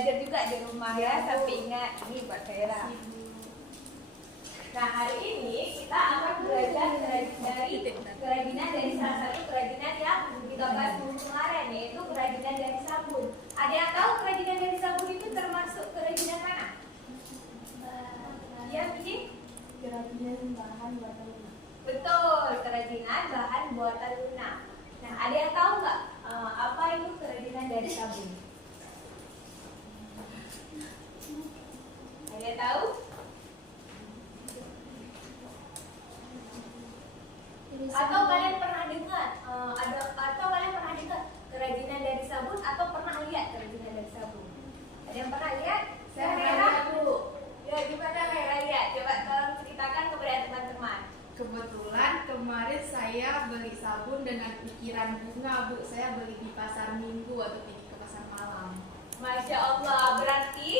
belajar juga di rumah ya, sampai ingat ini buat Kaira. Nah, hari ini kita akan belajar kerajinan dari salah satu kerajinan yang kita bahas kemarin, yaitu kerajinan dari sabun. Ada yang tahu kerajinan dari sabun itu termasuk kerajinan mana? Ya, Bici? Kerajinan bahan buatan lunak. Betul, kerajinan bahan buatan lunak. Nah, ada yang tahu nggak apa itu kerajinan dari sabun? Ada yang tahu? Atau kalian pernah dengar atau kalian pernah dengar kerajinan dari sabun atau pernah lihat kerajinan dari sabun? Ada yang pernah lihat? Saya lihat, Bu. Ya, gimana lihat? Coba tolong ceritakan kepada teman-teman. Kebetulan kemarin saya beli sabun dengan ukiran bunga, Bu. Saya beli di pasar minggu atau pergi ke pasar malam. Masya Allah, berarti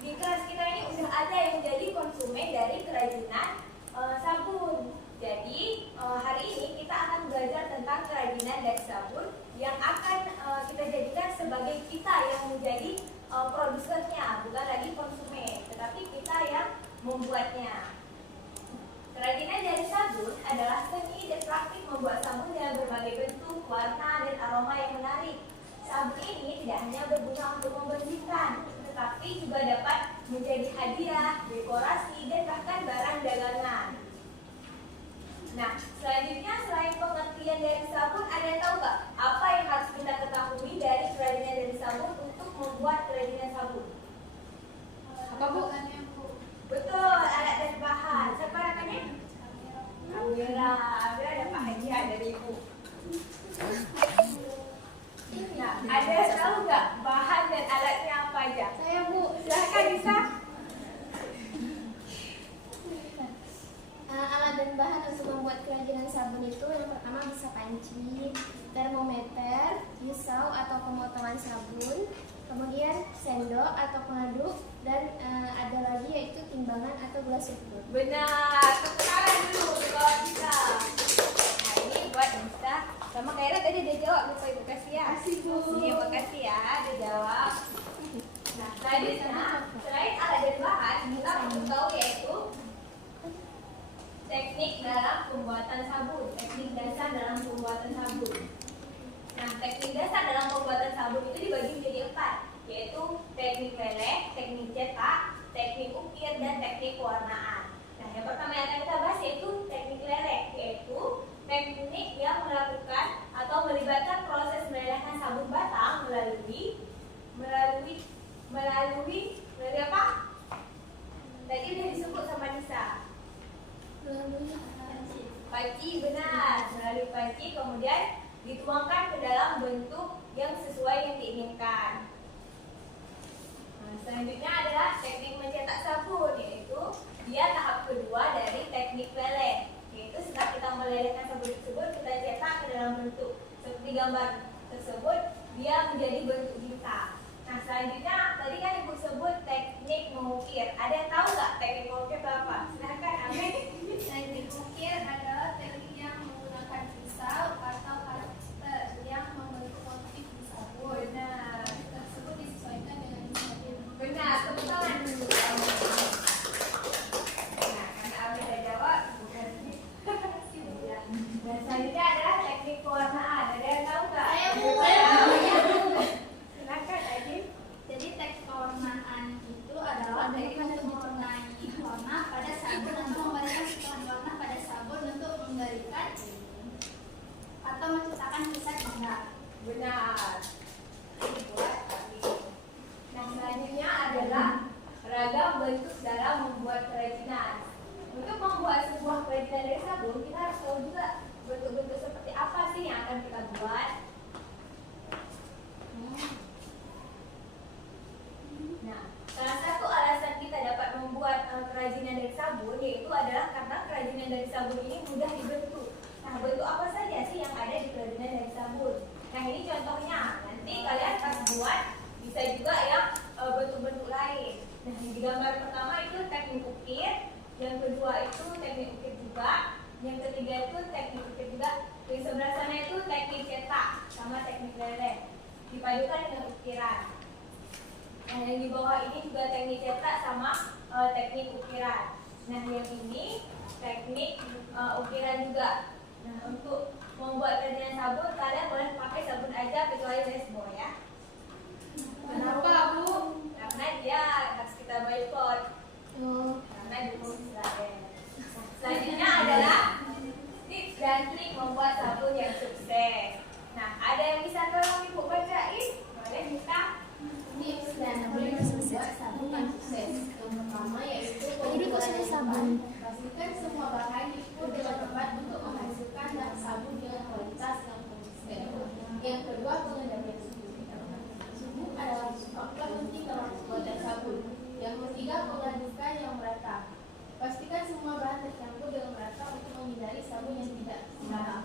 di kelas kita ini udah ada yang jadi konsumen dari kerajinan sabun. Jadi hari ini kita akan belajar tentang kerajinan dari sabun yang akan kita jadikan sebagai kita yang menjadi produsernya, bukan lagi konsumen, tetapi kita yang membuatnya. Kerajinan dari sabun adalah seni dan praktik membuat sabun dengan berbagai bentuk, warna, dan aroma yang menarik. Sabun ini tidak hanya berguna untuk membersihkan, tetapi juga dapat menjadi hadiah, dekorasi, dan bahkan barang dagangan. Nah, selanjutnya selain pengertian dari sabun, ada yang tahu nggak apa yang harus kita ketahui dari kerajinan dari sabun untuk membuat kerajinan sabun? Apa, Bu? Betul, alat dan bahan. Siapa namanya? Amira. Amira dapat hadiah dari Ibu. Nah, ada yang tahu nggak bahan dan alatnya apa aja? Saya, Bu. Silahkan Lisa. Alat dan bahan untuk membuat kerajinan sabun itu yang pertama bisa panci, termometer, pisau atau pemotongan sabun, kemudian sendok atau pengaduk, dan ada lagi yaitu timbangan atau gelas ukur. Benar, tepuk tangan dulu kalau kita. Nah, ini buat Lisa. Sama Kaira tadi dia jawab, lupa Ibu kasih ya. Kasih, Bu. Iya, makasih ya, dia jawab. Nah, selanjutnya, selain alat dan bahan, kita perlu tahu yaitu teknik dalam pembuatan sabun, teknik dasar dalam pembuatan sabun. Nah, teknik dasar dalam pembuatan sabun itu dibagi menjadi 4, yaitu teknik leleh, teknik cetak, teknik ukir, dan teknik pewarnaan. Nah, yang pertama yang akan kita bahas yaitu teknik leleh, yaitu teknik yang melakukan atau melibatkan proses melelehkan sabun batang melalui apa? Tadi udah disebut sama Nisa. Panci, benar, melalui panci kemudian dituangkan ke dalam bentuk yang sesuai yang diinginkan. Nah, selanjutnya adalah teknik mencetak sabun, yaitu dia tahap kedua dari teknik leleh, yaitu setelah kita melelehkan sabun tersebut kita cetak ke dalam bentuk seperti gambar tersebut, dia menjadi bentuk bintang. Nah, selanjutnya tadi kan Ibu sebut teknik mengukir. Ada yang tahu nggak teknik mengukir itu apa? Silahkan, Amin. Teknik ukir adalah teknik yang menggunakan pisau atau karakter yang membentuk motif di sabun. Benar. Tersebut disesuaikan dengan motif. Benar, tepuk tangan dulu. Nah, karena Amin udah jawab, bukan dan selanjutnya adalah teknik pewarnaan. Ada yang tahu nggak? Saya, Bu. Silakan, Adi. Jadi teknik pewarnaan itu adalah teknik untuk mewarnai warna pada sabun atau memberikan sentuhan warna pada sabun untuk memberikan atau menciptakan kesan indah. Benar. Ini buat kami. Nah, selanjutnya adalah ragam bentuk dalam membuat kerajinan. Untuk membuat sebuah kerajinan dari sabun, kita harus tahu juga bentuk-bentuk seperti apa sih yang akan kita buat. Nah, salah satu alasan kita dapat membuat kerajinan dari sabun yaitu adalah karena kerajinan dari sabun ini mudah dibentuk. Nah, bentuk apa saja sih yang ada di kerajinan dari sabun? Nah, ini contohnya. Nanti kalian pas buat bisa juga yang bentuk-bentuk lain. Nah, di gambar pertama itu teknik ukir, yang kedua itu teknik ukir juga, yang ketiga itu teknik ukir juga, yang sebelah sana itu teknik cetak sama teknik leleh. Dipadukan dengan ukiran. Nah, yang di bawah ini juga teknik cetak sama teknik ukiran. Nah, yang ini teknik ukiran juga. Nah, untuk membuat kerajinan sabun, kalian boleh pakai sabun aja kecuali Lesbo ya. Kenapa, Bu? Karena dia harus kita boykot. Oh. Karena dukung Israel. Selanjutnya adalah tips dan trik membuat sabun yang sukses. Nah, ada yang bisa tolong Ibu bacain? Boleh minta? Tips dan trik membuat sabun yang sukses. Yang pertama yaitu penggunaan sabun. Pastikan semua bahan diukur dengan tepat untuk menghasilkan sabun dengan kualitas yang konsisten. Yang kedua, pengendalian suhu. Suhu adalah faktor penting dalam pembuatan sabun. Yang ketiga, pengadukan yang merata. Pastikan semua bahan tercampur dengan merata untuk menghindari sabun yang tidak merata.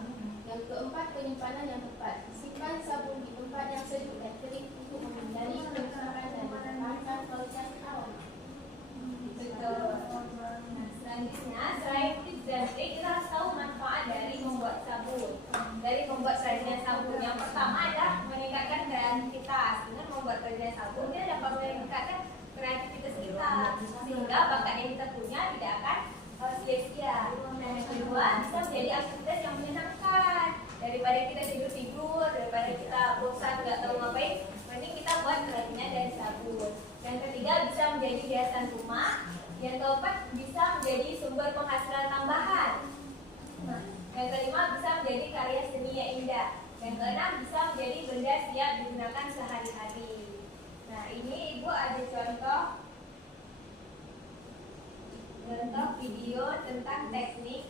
Yang keempat, penyimpanan yang tepat. Simpan sabun di tempat yang sejuk dan kering untuk menghindari kerusakan dan mempertahankan kualitas aroma. Betul. Nah, selanjutnya, selain tips dan trik, kita harus tahu manfaat dari membuat sabun. Dari membuat kerajinan sabun, yang pertama adalah meningkatkan kreativitas. Dengan membuat kerajinan sabun, kita dapat meningkatkan kreativitas kita, sehingga bakat yang kita punya tidak akan sia-sia. Dan yang kedua, bisa menjadi aktivitas yang menyenangkan. Daripada kita tidur-tidur, daripada kita bosan nggak tahu ngapain, mending kita buat kerajinan dari sabun. Yang ketiga, bisa menjadi hiasan rumah. Yang keempat, bisa menjadi sumber penghasilan tambahan. Yang kelima, bisa menjadi karya seni yang indah. Yang keenam, bisa menjadi benda siap digunakan sehari-hari. Nah, ini Ibu ada contoh video tentang teknik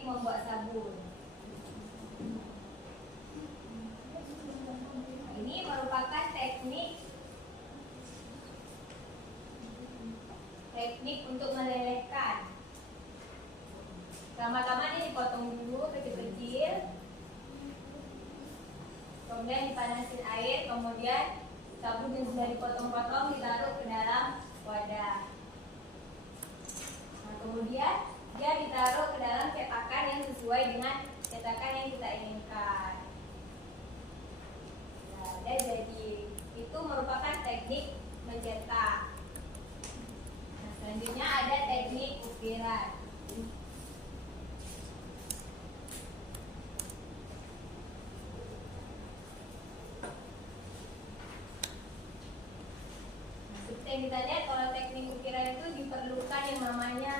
membuat sabun. Ini merupakan teknik untuk melelehkan. Pertama-tama dia dipotong dulu kecil-kecil, kemudian dipanasin air, kemudian sabun yang sudah dipotong-potong ditaruh ke dalam wadah. Nah, kemudian dia ditaruh ke dalam cetakan yang sesuai dengan cetakan yang kita inginkan. Nah, dan jadi itu merupakan teknik mencetak. Nah, selanjutnya ada teknik ukiran. Seperti yang kita lihat, kalau teknik ukiran itu diperlukan yang namanya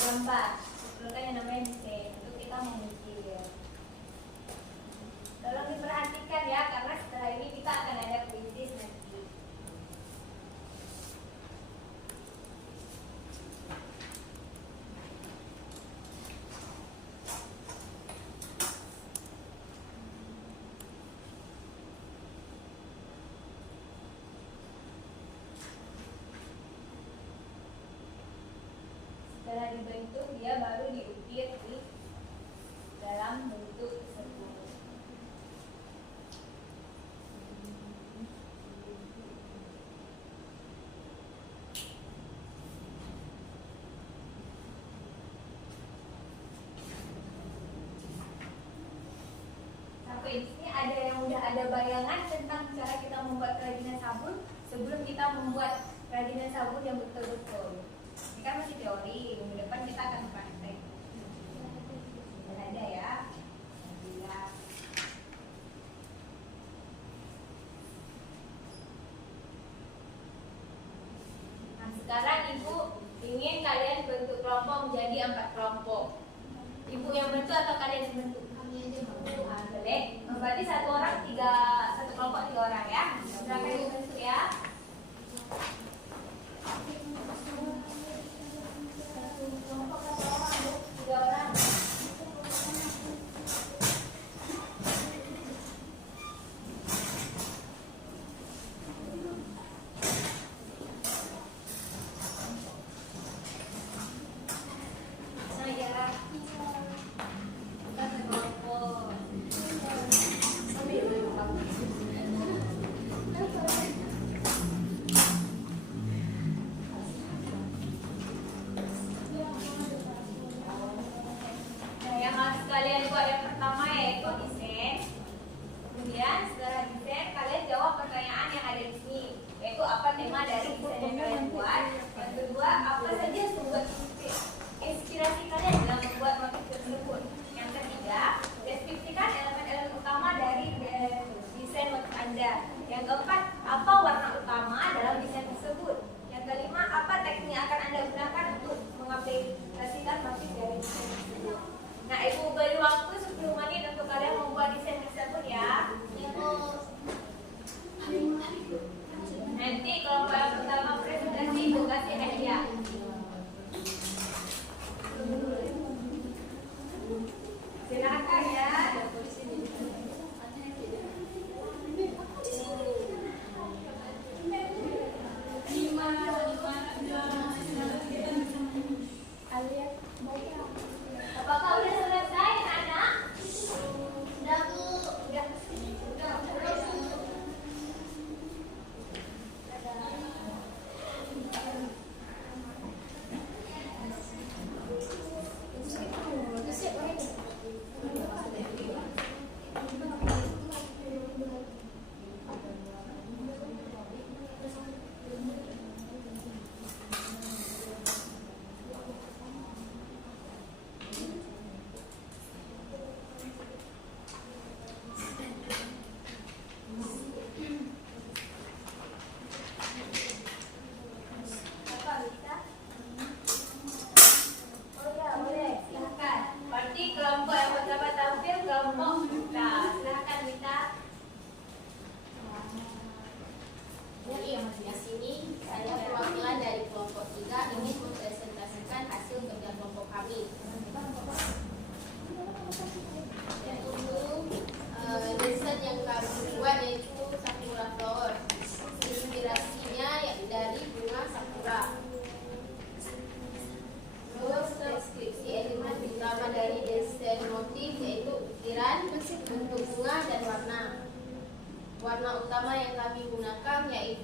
gambar, diperlukan yang namanya desain untuk kita mengukir. Tolong diperhatikan ya, karena setelah ini kita akan ada kuisis nanti. Setelah dibentuk, dia baru diukir di dalam bentuk tersebut. Sampai di sini ada yang udah ada bayangan tentang cara kita membuat kerajinan sabun sebelum kita membuat kerajinan sabun yang betul-betul. Ini kan masih teori, minggu depan kita akan praktek. Sudah ada ya. Alhamdulillah. Nah, sekarang Ibu ingin kalian bentuk kelompok menjadi 4 kelompok. Ibu yang bentuk atau kalian yang bentuk? Kami yang bentuk. Nah, boleh. Berarti satu kelompok 3 orang ya. Silakan Ibu bentuk ya. Kelompok berapa orang, Bu? 3 orang. Nah, ya. Kita kelompok. Sambil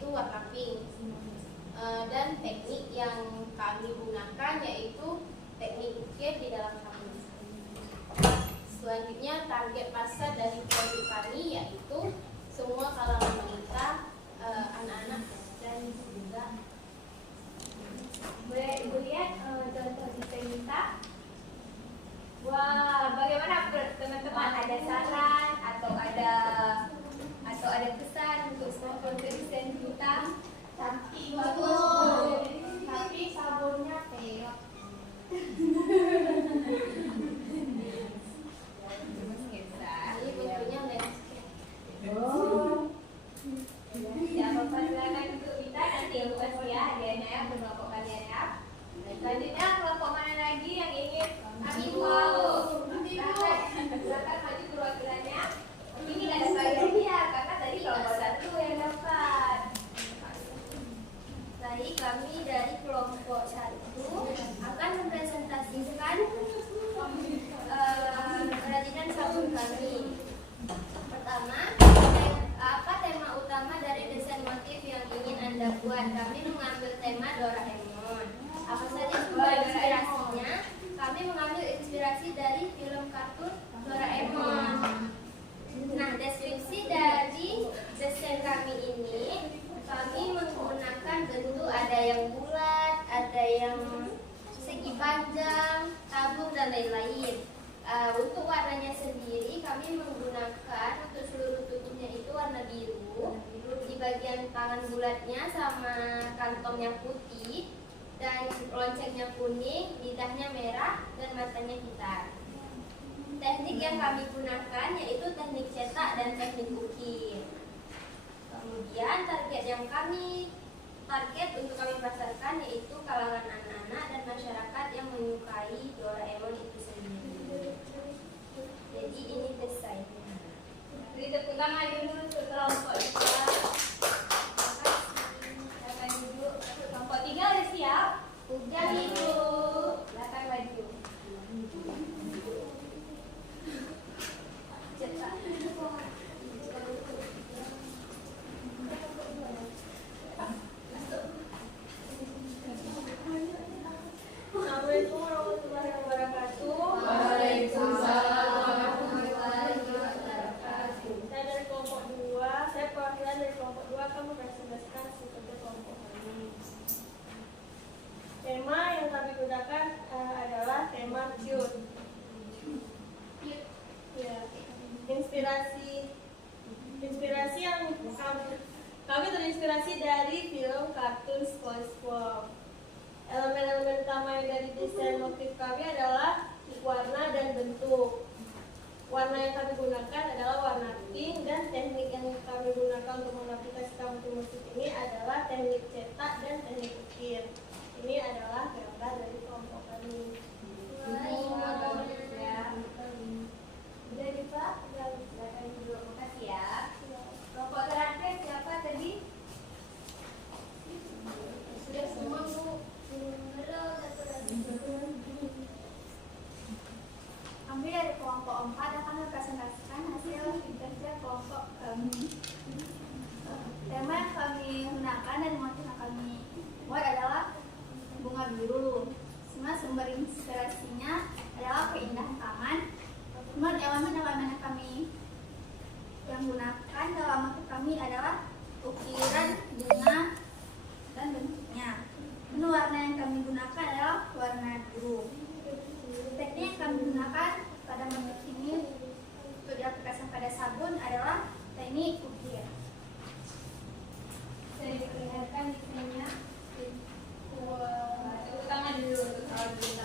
yaitu warna pink. Dan teknik yang kami gunakan yaitu teknik ukir di dalam sabun. Selanjutnya target pasar dari produk kami yaitu semua kalangan wanita, anak-anak dan juga. Boleh Ibu lihat contoh desain kita? Wah, bagaimana teman-teman, ada saran atau ada pesan untuk sponsor desain kita? Cantik bagus, tapi sabunnya peot. Ini bentuknya landscape. Oh. Ya, Bapak silakan untuk kita nanti yang kasih ya hadiahnya ya untuk kelompok kalian ya. Selanjutnya kelompok mana lagi yang ingin silakan maju perwakilannya. Ini nggak ada hadiah karena tadi kelompok satu yang dapat. Baik, kami dari kelompok 1 akan mempresentasikan kerajinan sabun kami. Pertama, apa tema utama dari desain motif yang ingin Anda buat? Kami mengambil tema Doraemon. Apa saja sumber inspirasinya? Kami mengambil inspirasi dari film kartun Doraemon. Nah, deskripsi dari desain kami ini, kami menggunakan bentuk ada yang bulat, ada yang segi panjang, tabung dan lain-lain. Untuk warnanya sendiri kami menggunakan untuk seluruh tubuhnya itu warna biru. Di bagian tangan bulatnya sama kantongnya putih dan loncengnya kuning, lidahnya merah dan matanya hitam. Teknik yang kami gunakan yaitu teknik cetak dan teknik ukir. Kemudian target untuk kami pasarkan yaitu kalangan anak-anak dan masyarakat yang menyukai Doraemon itu sendiri. Jadi ini desainnya. Beri tepuk tangan dulu untuk kelompok 2. Silakan duduk. Kelompok 3 udah siap? Udah Ibu. Silakan maju. Cetak. Assalamualaikum warahmatullahi wabarakatuh. Waalaikumsalam warahmatullahi wabarakatuh. Saya dari kelompok 2. Saya perwakilan dari kelompok 2 akan mempresentasikan seperti kelompok kami. Tema yang kami gunakan adalah tema cute. Ya. Inspirasi yang kami terinspirasi dari film kartun SpongeBob. Elemen-elemen utama yang dari desain motif kami adalah warna dan bentuk. Warna yang kami gunakan adalah warna pink dan teknik yang kami gunakan untuk mengaplikasikan motif ini adalah teknik cetak dan teknik ukir. Ini adalah gambar dari kelompok kami. Jadi Pak, silakan duduk. Makasih ya. Kelompok terakhir siapa tadi? Sudah semua Bu. Kami dari kelompok 4 akan mempresentasikan hasil kerja kelompok kami. Tema yang kami gunakan dan motif yang kami buat adalah bunga biru. Semua sumber inspirasinya adalah keindahan taman. Kemudian elemen-elemen yang kami gunakan dalam motif kami adalah ukiran, bunga, dan bentuknya. Menu warna yang kami gunakan adalah warna biru. Teknik yang kami gunakan pada motif ini untuk diaplikasikan pada sabun adalah teknik ukir. Bisa diperlihatkan desainnya. Tepuk tangan dulu untuk kawan kita.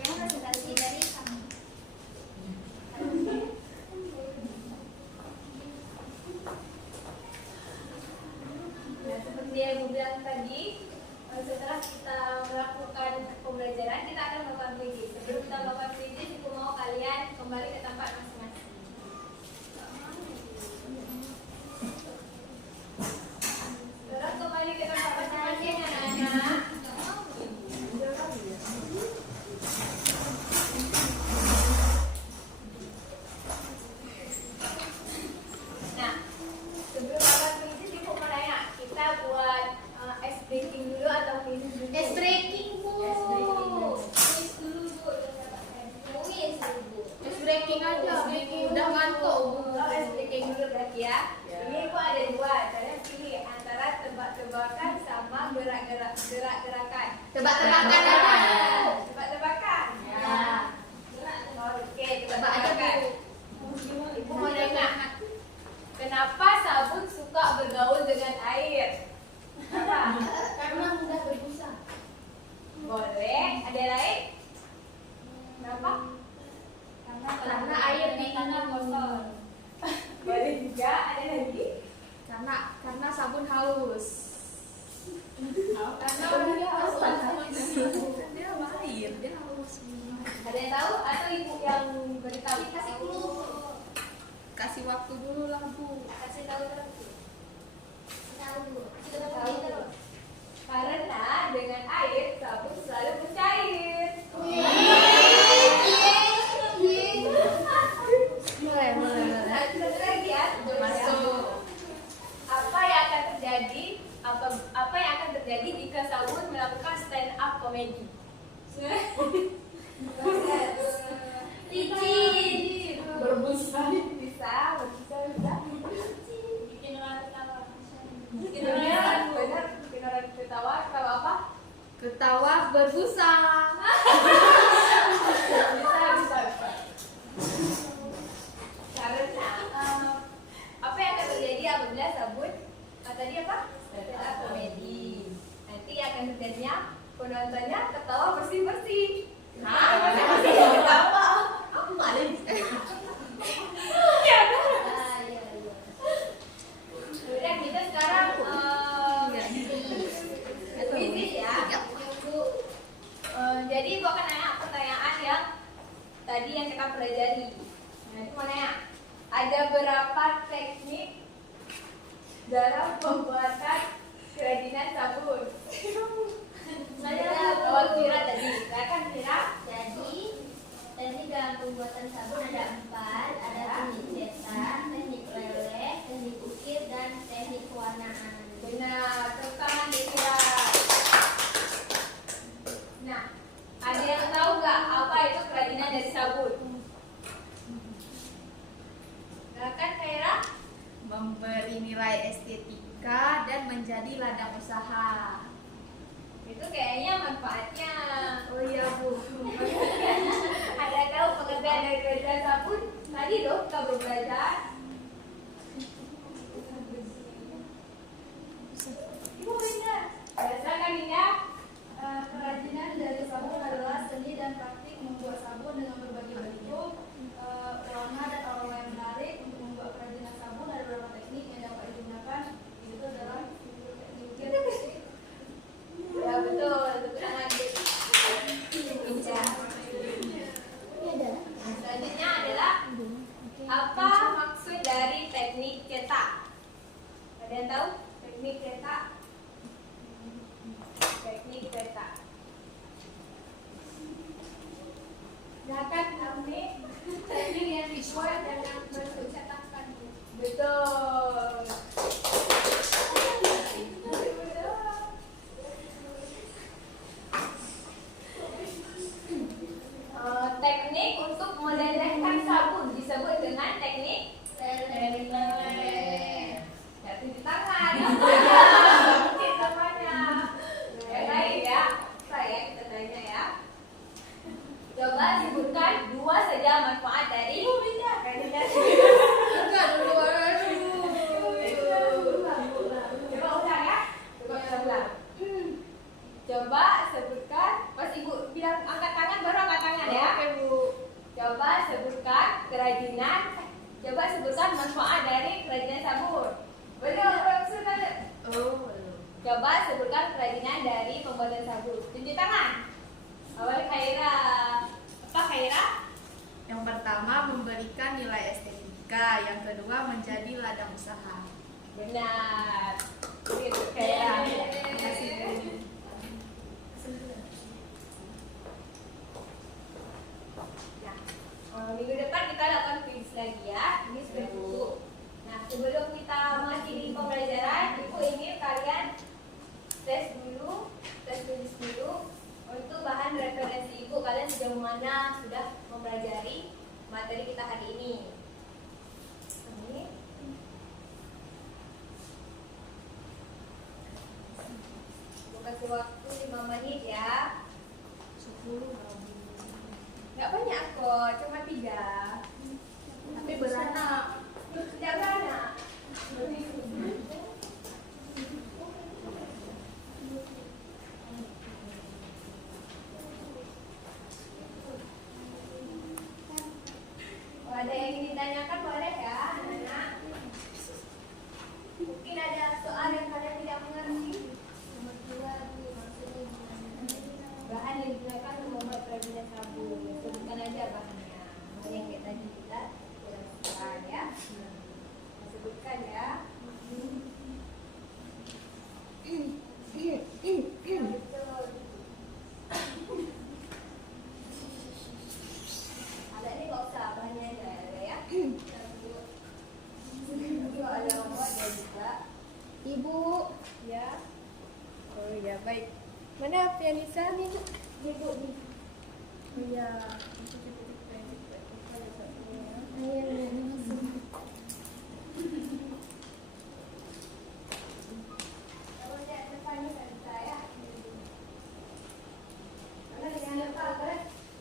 Yang presentasi dari kami. Nah, seperti yang Ibu bilang tadi, setelah kita melakukan pembelajaran, kita akan melakukan quiz. Sebelum kita melakukan quiz, aku mau kalian kembali ke tempat masing-masing. Terus kembali ke tempat masing-masing, anak-anak. Nah, sebelum terjadi jika sabun melakukan stand up comedy? Licin. Berbusa. Bisa. Bikin orang ketawa. Benar, bikin orang ketawa. Ketawa apa? Ketawa berbusa. Bisa. Karena apa yang akan terjadi apabila sabun tadi apa? Stand up comedy. Nanti akan terjadinya penontonnya ketawa bersih-bersih. Bersih ketawa. Apa lagi? Ya. Kemudian kita sekarang bisnis ya. Jadi gua akan nanya pertanyaan yang tadi yang kita pelajari. Nah, itu mau nanya, ada berapa teknik dalam pembuatan kerajinan sabun? Saya Kira tadi, silakan Kira. Jadi teknik dalam pembuatan sabun ada 4, ada teknik cetak, teknik leleh, teknik ukir, dan teknik pewarnaan. Benar, tepuk tangan Kira. Nah, ada yang tahu nggak apa itu kerajinan dari sabun? Silakan Kira. Memberi nilai estetika dan menjadi ladang usaha. Itu kayaknya manfaatnya. Oh iya Bu. Ada tahu pengertian dari kerajinan sabun? Tadi loh kita belum belajar. Ibu Linda, silakan Linda. Kerajinan dari sabun adalah seni dan praktik membuat sabun dengan berbagai bentuk, warna dan aroma yang menarik. Untuk membuat kerajinan sabun ada beberapa teknik yang dapat digunakan, yaitu dalam teknik Ya betul, tepuk tangan. Ya. Ini ada. Selanjutnya adalah apa maksud dari teknik cetak? Ada yang tahu teknik cetak? Teknik cetak. Silakan Ami. teknik yang visual dan yang bentuk cetakan. Betul. Teknik untuk melelehkan sabun disebut dengan teknik leleh. Ya, tunjuk tangan. Mungkin semuanya. Yang lain ya. Saya kita tanya ya. Coba sebutkan 2 saja manfaat dari kerajinan. Enggak dulu. Coba ulang ya. Coba kita ulang. Coba sebutkan. Pas Ibu bilang angkat tangan baru angkat tangan ya. Oke Bu. Coba sebutkan kerajinan. Coba sebutkan manfaat dari kerajinan sabun. Belum sudah. Oh. Coba sebutkan kerajinan dari pembuatan sabun. Tunjuk tangan. Awal Khaira. Apa Khaira? Yang pertama memberikan nilai estetika, yang kedua menjadi ladang usaha. Benar. Itu Khaira. Terima kasih Bu. Nah, minggu depan kita lakukan quiz lagi ya. Ini sudah cukup. Nah, sebelum kita mengakhiri pembelajaran, Ibu ingin kalian tes tulis dulu untuk bahan referensi Ibu. Kalian sejauh mana sudah mempelajari materi kita hari ini? Ini. Ibu kasih waktu 5 menit ya. 10. Nggak banyak kok, cuma 3. Tapi beranak. Tidak beranak. Ada yang ingin ditanyakan boleh ya, anak-anak. Mungkin ada soal yang kalian tidak mengerti. Bahan yang digunakan untuk membuat kerajinan sabun. Sebutkan aja bahannya. Yang kayak tadi kita jelaskan ya. Sebutkan ya. Betul. Ada ini nggak usah bahannya aja ya. Ada nomor dan juga Ibu, ya. Oh ya, baik. Mana Pianisa nih? Ibu nih. Oh ya.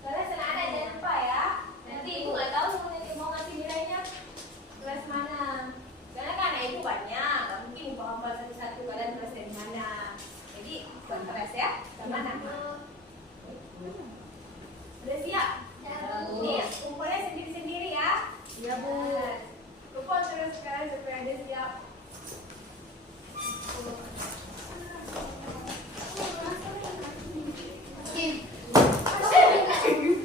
Kelas senada jangan lupa ya. Nanti ibu nggak tahu mau ngasih nilainya kelas mana. Karena kan anak ibu banyak, nggak mungkin ibu hafal satu-satu kalian kelas dari mana. Jadi buat kelas ya, sama anak. Udah siap? Nih, kumpulnya sendiri-sendiri ya. Iya bu. Kumpul terus sekarang supaya ada siap. Thank you.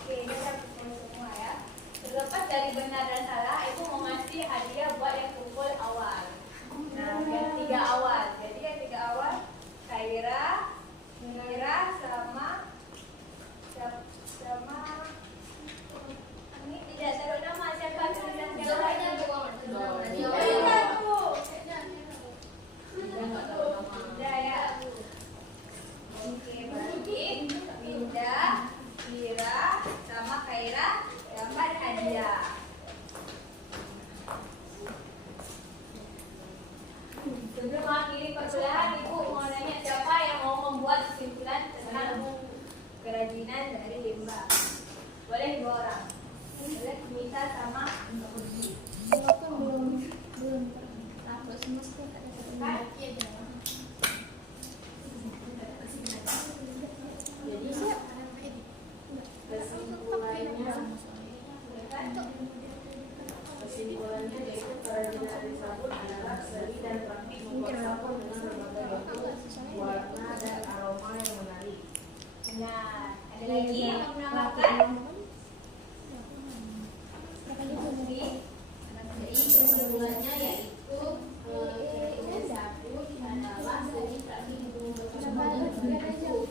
Oke, ini udah kumpul semua ya. Terlepas dari benar dan salah, ibu mau ngasih hadiah buat yang kumpul awal. Nah, yang 3 awal. Jadi yang 3 awal, Khaira, Mira, sama ini tidak taruh nama siapa tulisan jawabannya bu. Tidak ya. Oke, berarti Winda, Mira, sama Khaira dapat hadiah. Sebelum mengakhiri perkuliahan, ibu mau nanya siapa yang mau membuat kesimpulan tentang kerajinan dari limbah. Boleh 2 orang. Boleh Mita sama Budi. Belum. Aku semesta tak ada Kan? Jadi siap. Kesimpulannya yaitu kerajinan dari sabun adalah seni dan praktik membuat sabun dengan berbagai bentuk, warna dan aroma yang menarik. Nah, ada lagi yang mau menambahkan? Budi. Jadi kesimpulannya yaitu kerajinan sabun adalah seni praktik untuk membuat sabun dengan berbagai bentuk,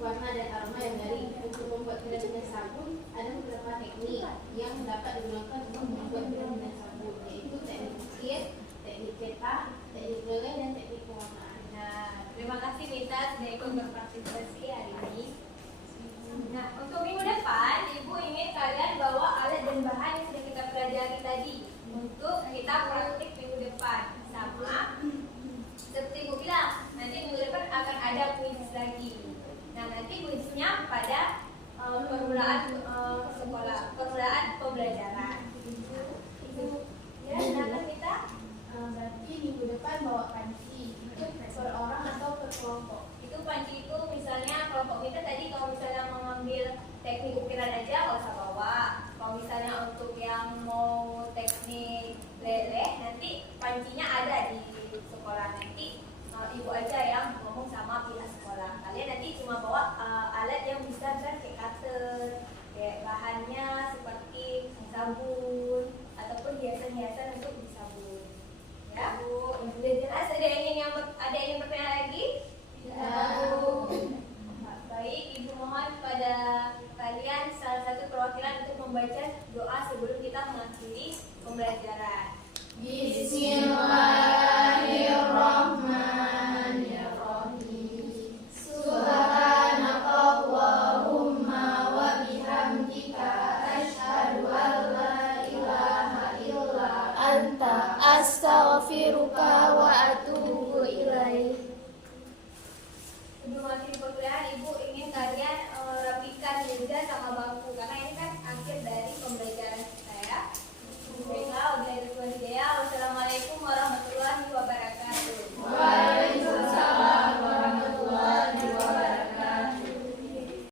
warna dan aroma yang menarik. Untuk membuat kerajinan sabun ada beberapa teknik yang dapat digunakan untuk membuat kerajinan sabun, yaitu teknik ukir, teknik cetak, teknik leleh, dan teknik pewarnaan. Nah, terima kasih Mita sudah ikut berpartisipasi hari ini. Nah, untuk minggu depan, Ibu ingin kalian bawa alat dan bahan yang sudah kita pelajari tadi untuk kita praktik minggu depan. Sama, seperti Ibu bilang, nanti minggu depan akan ada kuis lagi. Nah, nanti kuisnya pada permulaan sekolah, permulaan pembelajaran. Ibu, ya, silakan kita. Berarti minggu depan bawa panci, itu per orang atau per kelompok? Itu panci itu misalnya kelompok kita tadi kalau misalnya mengambil teknik ukiran aja nggak usah bawa. Kalau misalnya untuk yang mau teknik leleh nanti pancinya ada di sekolah, nanti ibu aja yang ngomong sama pihak sekolah. Kalian nanti cuma bawa alat yang bisa kayak cutter, kayak bahannya seperti sabun ataupun hiasan-hiasan untuk di sabun. Ya, Bu. Sudah jelas? Ada yang bertanya lagi? Baik, Ibu mohon pada kalian salah satu perwakilan untuk membaca doa sebelum kita mengakhiri pembelajaran. Bismillahirrahmanirrahim. Subhanakallahumma wa bihamdika asyhadu an la ilaha illa anta astaghfiruka